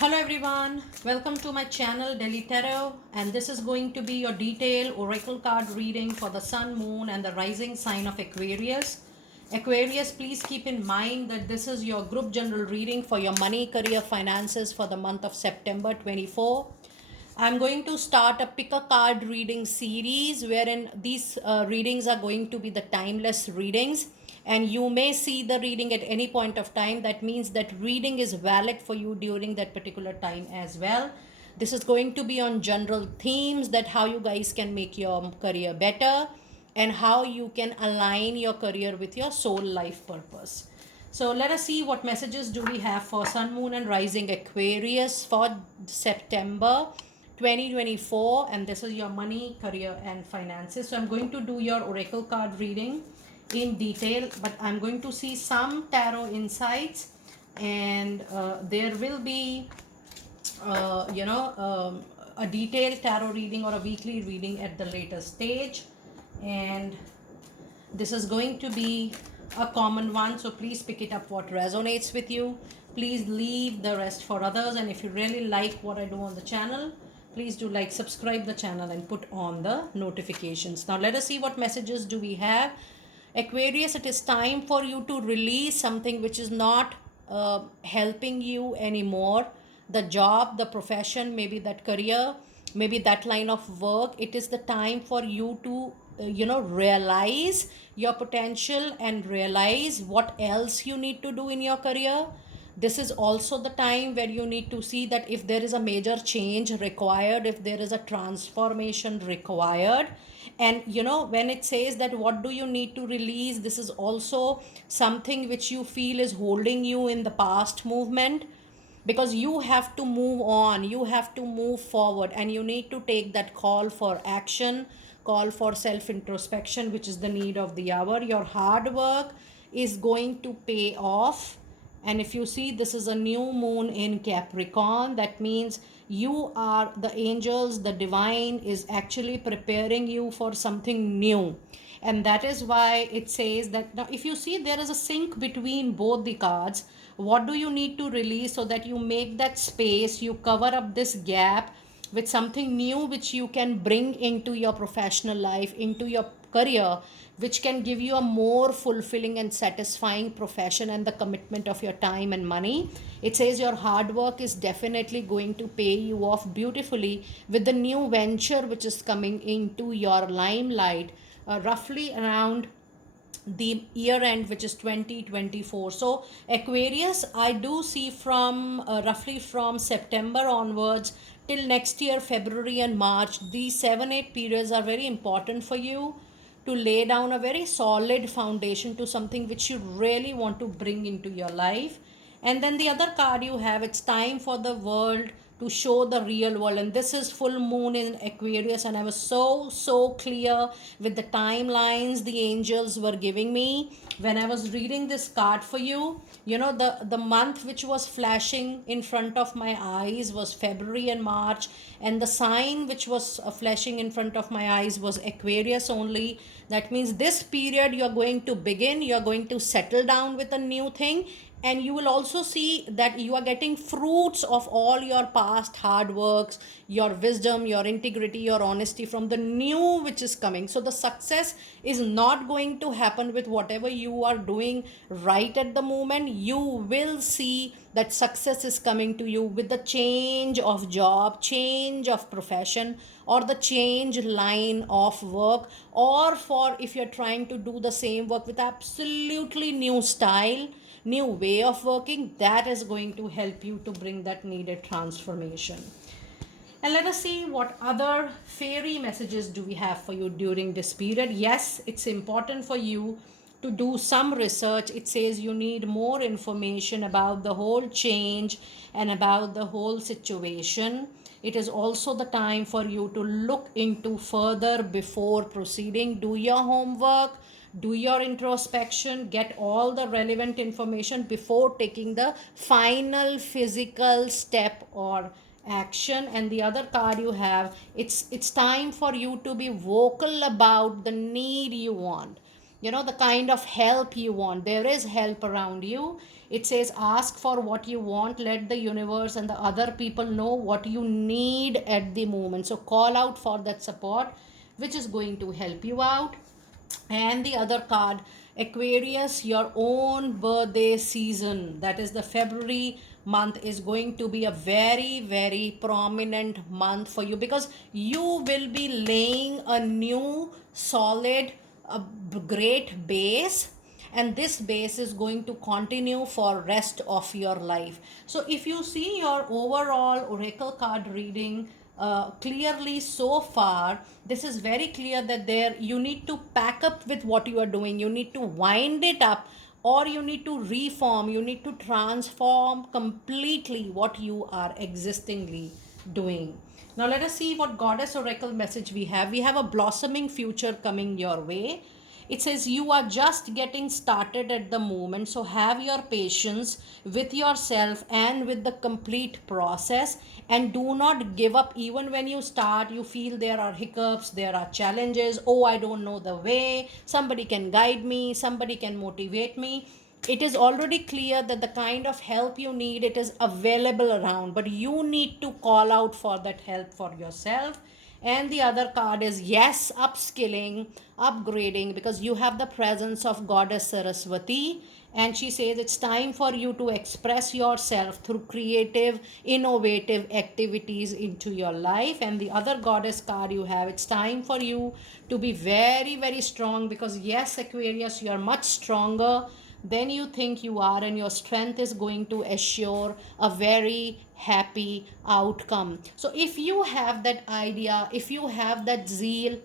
Hello everyone, welcome to my channel Delhi Tarot, and this is going to be your detailed oracle card reading for the sun, moon and the rising sign of Aquarius. Aquarius, please keep in mind that this is your group general reading for your money, career, finances for the month of September 24. I'm going to start a pick a card reading series wherein these readings are going to be the timeless readings, and you may see the reading at any point of time. That means that reading is valid for you during that particular time as well. This is going to be on general themes, that how you guys can make your career better and how you can align your career with your soul life purpose. So let us see what messages do we have for sun, moon and rising Aquarius for September 2024, and this is your money, career and finances. So I'm going to do your oracle card reading in detail, but I'm going to see some tarot insights, and there will be a detailed tarot reading or a weekly reading at the later stage, and this is going to be a common one, so please pick it up what resonates with you. Please leave the rest for others, and if you really like what I do on the channel, please do like, subscribe the channel and put on the notifications. Now let us see what messages do we have. Aquarius, it is time for you to release something which is not helping you anymore. The job, the profession, maybe that career, maybe that line of work. It is the time for you to realize your potential and realize what else you need to do in your career. This is also the time where you need to see that if there is a major change required, if there is a transformation required. And when it says that what do you need to release, this is also something which you feel is holding you in the past movement, because you have to move on, you have to move forward, and you need to take that call for action, call for self introspection, which is the need of the hour. Your hard work is going to pay off. And if you see, this is a new moon in Capricorn. That means you are, the angels, the divine is actually preparing you for something new. And that is why it says that now, if you see, there is a sync between both the cards. What do you need to release so that you make that space, you cover up this gap with something new which you can bring into your professional life, into your career, which can give you a more fulfilling and satisfying profession and the commitment of your time and money. It says your hard work is definitely going to pay you off beautifully with the new venture which is coming into your limelight, roughly around the year end, which is 2024. So Aquarius, I do see from roughly from September onwards till next year February and March, these 7-8 periods are very important for you to lay down a very solid foundation to something which you really want to bring into your life. And then the other card you have, it's time for the world to show the real world, and this is full moon in Aquarius. And I was so clear with the timelines the angels were giving me when I was reading this card for you. The month which was flashing in front of my eyes was February and March, and the sign which was flashing in front of my eyes was Aquarius only. That means this period you are going to begin, you are going to settle down with a new thing, and you will also see that you are getting fruits of all your past hard works, your wisdom, your integrity, your honesty from the new which is coming. So the success is not going to happen with whatever you are doing right at the moment. You will see that success is coming to you with the change of job, change of profession, or the change line of work, or for if you're trying to do the same work with absolutely new style, new way of working, that is going to help you to bring that needed transformation. And let us see what other fairy messages do we have for you during this period. Yes, it's important for you to do some research. It says you need more information about the whole change and about the whole situation. It is also the time for you to look into further before proceeding. Do your homework, do your introspection, get all the relevant information before taking the final physical step or action. And the other card you have, it's time for you to be vocal about the need you want, the kind of help you want. There is help around you. It says ask for what you want, let the universe and the other people know what you need at the moment. So call out for that support, which is going to help you out. And the other card, Aquarius, your own birthday season, that is the February month, is going to be a very very prominent month for you, because you will be laying a new solid, a great base, and this base is going to continue for rest of your life. So if you see your overall oracle card reading clearly so far, this is very clear that there you need to pack up with what you are doing, you need to wind it up, or you need to reform, you need to transform completely what you are existingly doing. Now let us see what goddess oracle message we have. We have a blossoming future coming your way. It says you are just getting started at the moment, so have your patience with yourself and with the complete process, and do not give up. Even when you start, you feel there are hiccups, there are challenges. Oh, I don't know the way, somebody can guide me, somebody can motivate me. It is already clear that the kind of help you need, it is available around, but you need to call out for that help for yourself. And the other card is yes, upskilling, upgrading, because you have the presence of goddess Saraswati, and she says it's time for you to express yourself through creative, innovative activities into your life. And the other goddess card you have, it's time for you to be very very strong, because yes, Aquarius, you are much stronger than you think you are, and your strength is going to assure a very happy outcome. So if you have that idea, if you have that zeal,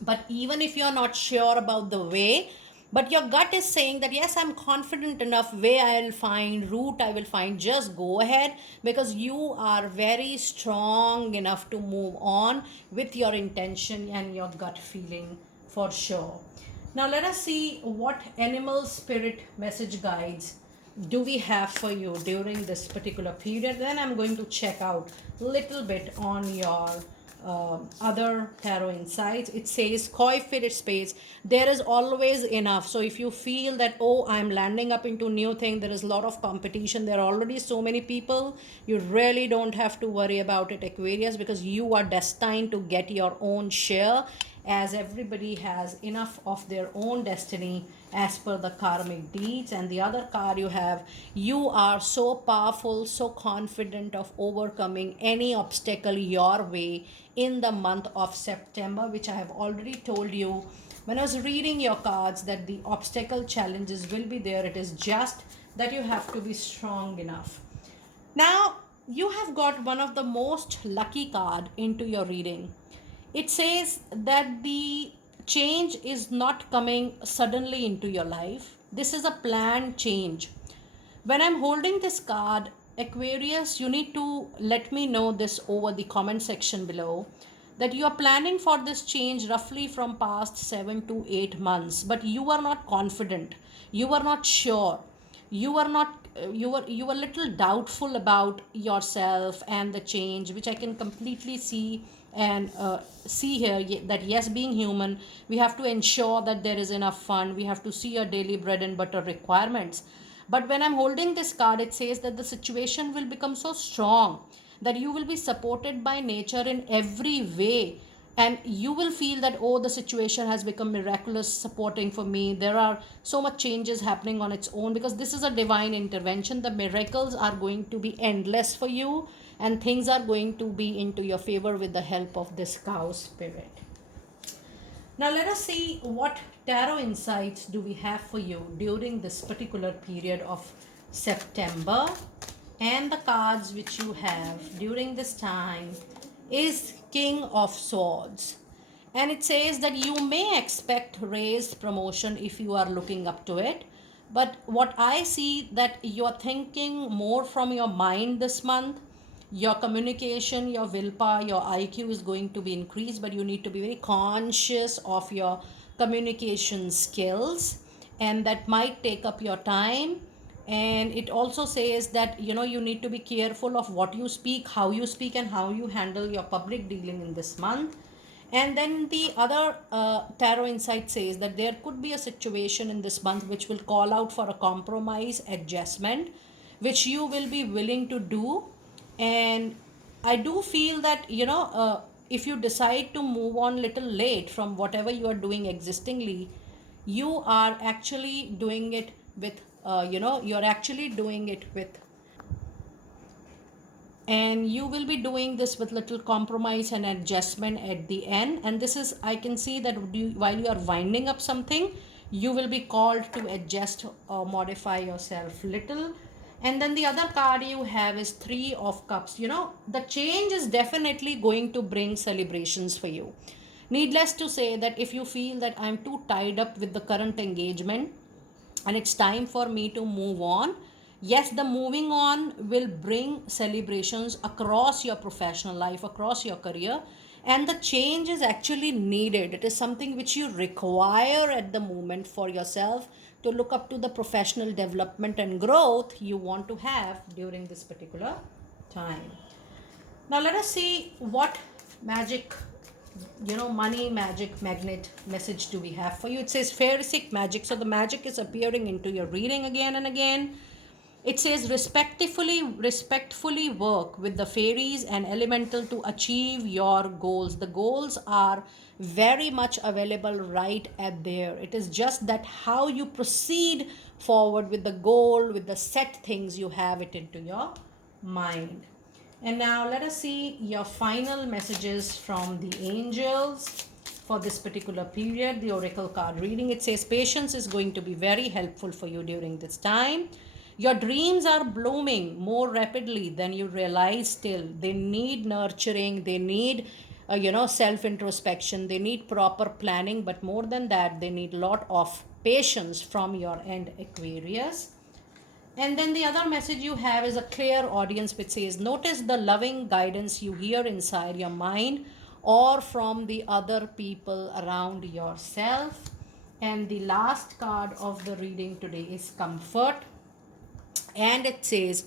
but even if you're not sure about the way, but your gut is saying that yes, I'm confident enough, way I'll find, route I will find, just go ahead, because you are very strong enough to move on with your intention and your gut feeling for sure. Now let us see what animal spirit message guides do we have for you during this particular period. Then I'm going to check out a little bit on your other tarot insights. It says koi fitted space, there is always enough. So if you feel that, oh, I'm landing up into new thing, there is a lot of competition, there are already so many people, you really don't have to worry about it, Aquarius, because you are destined to get your own share, as everybody has enough of their own destiny as per the karmic deeds. And the other card you have, you are so powerful, so confident of overcoming any obstacle your way in the month of September, which I have already told you when I was reading your cards that the obstacle challenges will be there. It is just that you have to be strong enough. Now you have got one of the most lucky card into your reading. It says that the change is not coming suddenly into your life. This is a planned change. When I'm holding this card, Aquarius, you need to let me know this over the comment section below, that you are planning for this change roughly from past 7 to 8 months, but you are not confident, you are not sure, you are not you were little doubtful about yourself and the change, which I can completely see and see here, that yes, being human, we have to ensure that there is enough fun, we have to see our daily bread and butter requirements. But when I'm holding this card, it says that the situation will become so strong that you will be supported by nature in every way, and you will feel that, oh, the situation has become miraculous supporting for me, there are so much changes happening on its own, because this is a divine intervention. The miracles are going to be endless for you, and things are going to be into your favor with the help of this cow spirit. Now let us see what tarot insights do we have for you during this particular period of September. And the cards which you have during this time is King of Swords. And it says that you may expect raised promotion if you are looking up to it. But what I see, that you are thinking more from your mind this month. Your communication, your willpower, your IQ is going to be increased, but you need to be very conscious of your communication skills, and that might take up your time. And it also says that you need to be careful of what you speak, how you speak, and how you handle your public dealing in this month. And then the other tarot insight says that there could be a situation in this month which will call out for a compromise adjustment, which you will be willing to do. And I do feel that, if you decide to move on little late from whatever you are doing existingly, you are actually doing it with, you're actually doing it with, and you will be doing this with little compromise and adjustment at the end. And this is, I can see that while you are winding up something, you will be called to adjust or modify yourself little. And then the other card you have is Three of Cups. The change is definitely going to bring celebrations for you. Needless to say that if you feel that I'm too tied up with the current engagement and it's time for me to move on, yes, the moving on will bring celebrations across your professional life, across your career. And the change is actually needed. It is something which you require at the moment for yourself to look up to the professional development and growth you want to have during this particular time. Now let us see what magic, money magic magnet message do we have for you. It says Pharisaic magic. So the magic is appearing into your reading again and again. It says respectfully work with the fairies and elemental to achieve your goals. The goals are very much available right at there. It is just that how you proceed forward with the goal, with the set things, you have it into your mind. And now let us see your final messages from the angels for this particular period, the oracle card reading. It says patience is going to be very helpful for you during this time. Your dreams are blooming more rapidly than you realize still. They need nurturing, they need self introspection, they need proper planning, but more than that, they need a lot of patience from your end, Aquarius. And then the other message you have is a clear audience, which says, notice the loving guidance you hear inside your mind or from the other people around yourself. And the last card of the reading today is comfort. And it says,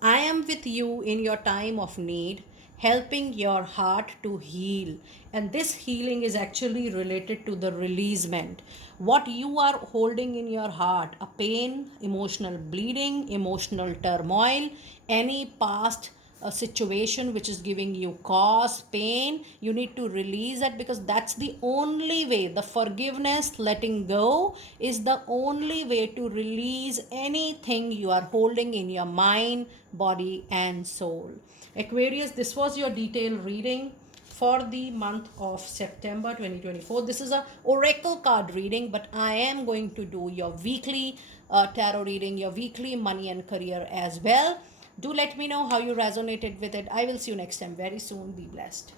I am with you in your time of need, helping your heart to heal. And this healing is actually related to the releasement. What you are holding in your heart, a pain, emotional bleeding, emotional turmoil, any past a situation which is giving you cause pain, you need to release it, because that's the only way. The forgiveness, letting go, is the only way to release anything you are holding in your mind, body and soul. Aquarius, this was your detailed reading for the month of September 2024. This is a oracle card reading, but I am going to do your weekly tarot reading, your weekly money and career as well. Do let me know how you resonated with it. I will see you next time very soon. Be blessed.